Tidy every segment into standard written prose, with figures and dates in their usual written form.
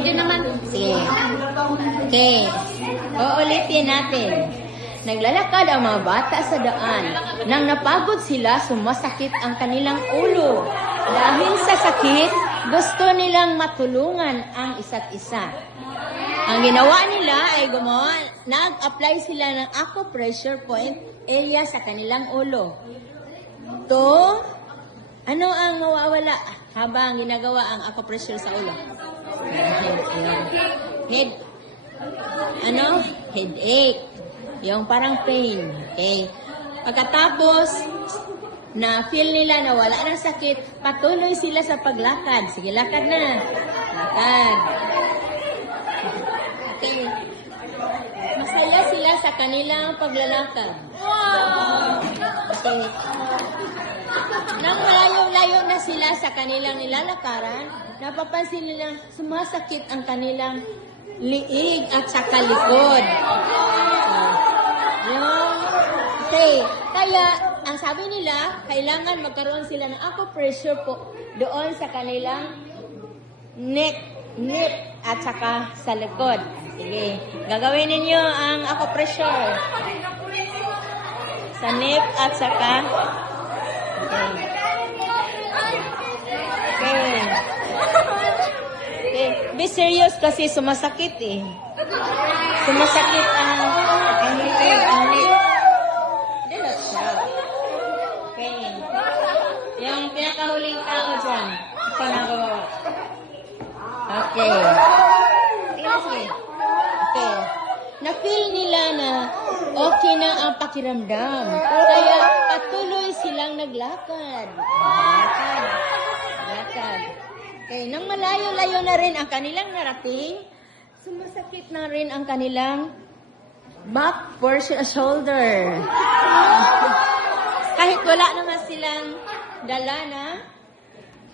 Pwede naman. Sige. Okay. Uulitin natin. Naglalakad ang mga bata sa daan. Nang napagod sila, sumasakit ang kanilang ulo. Dahil sa sakit, gusto nilang matulungan ang isa't isa. Ang ginawa nila ay nag-apply sila ng acupressure point area sa kanilang ulo. To, ano ang mawawala habang ginagawa ang acupressure sa ulo? Head. Headache. Yung parang pain. Okay. Pagkatapos, na feel nila na wala ng sakit, patuloy sila sa paglakad. Sige, lakad na. Lakad. Okay. Masaya sila sa kanilang paglalakad. Okay. Nang malayo-layo na sila sa kanilang nilalakaran, napapansin nila sumasakit ang kanilang liig at saka likod. Okay. Kaya, ang sabi nila, kailangan magkaroon sila ng acupressure po doon sa kanilang neck at saka sa likod. Sige. Gagawin ninyo ang acupressure sa neck at saka okay. Be serious kasi sumasakit eh. Sumasakit ang neck. Okay. Yung pinakahuling tao dyan. Ito na gawa. Okay. Sige. Okay. Na-feel nila na okay na ang pakiramdam. Kaya patuloy silang naglakad. Lakad. Okay. Nang malayo-layo na rin ang kanilang narating, sumasakit na rin ang kanilang back portion, shoulder. Kahit wala naman silang dala na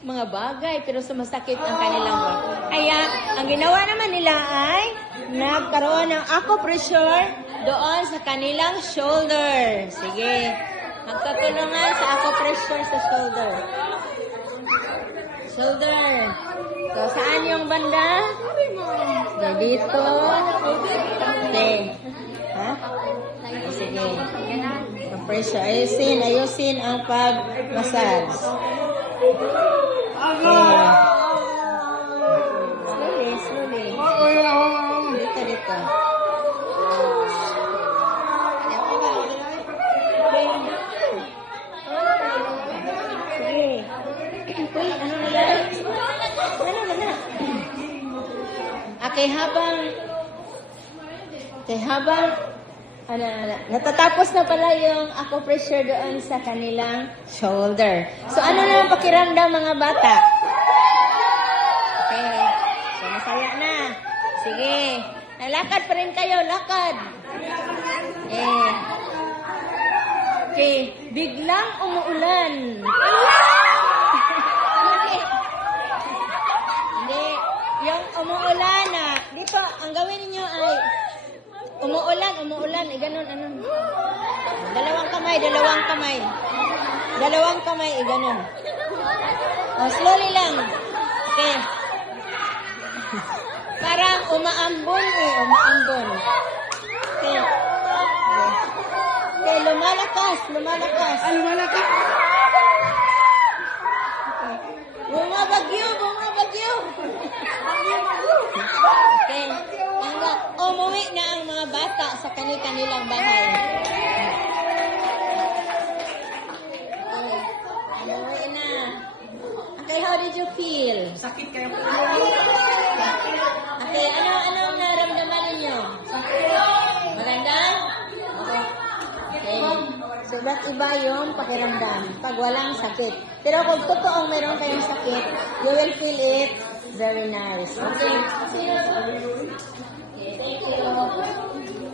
mga bagay, pero sumasakit ang kanilang back. Kaya, ang ginawa naman nila ay nagkaroon ng acupressure doon sa kanilang shoulder. Sige. Magkatulungan sa acupressure sa shoulder. Shoulder. So, saan yung banda? Dito. Okay. Ha? Sige. Pressure. Ayusin ang pag-massage. Okay. Slowly. Dito. Sige. Uy, ano na yan? Okay, habang natatapos na pala yung acupressure doon sa kanilang shoulder. So, ano na ang pakiramdam mga bata? Okay. So, masaya na. Sige. Lakad pa rin kayo. Lakad. Okay. Biglang umuulan. Hindi. Yung umuulan na. Dito, ang gawin niyo ay umuulan. Ganun. Dalawang kamay. Ganun. Slowly lang. Okay. Parang umaambon. Okay. Okay, lumalakas. Lumalaki. Bumabagyo. Okay. Umuwi na ang mga bata sa kanilang bahay. Umuwi na. Okay, how did you feel? Sakit kayo po. Okay, anong naramdaman ninyo? Maganda? Okay. So, ba't iba yung pakiramdam pag walang sakit? Pero kung totoong meron kayong sakit, you will feel it very nice. Okay. See you. Okay, thank you.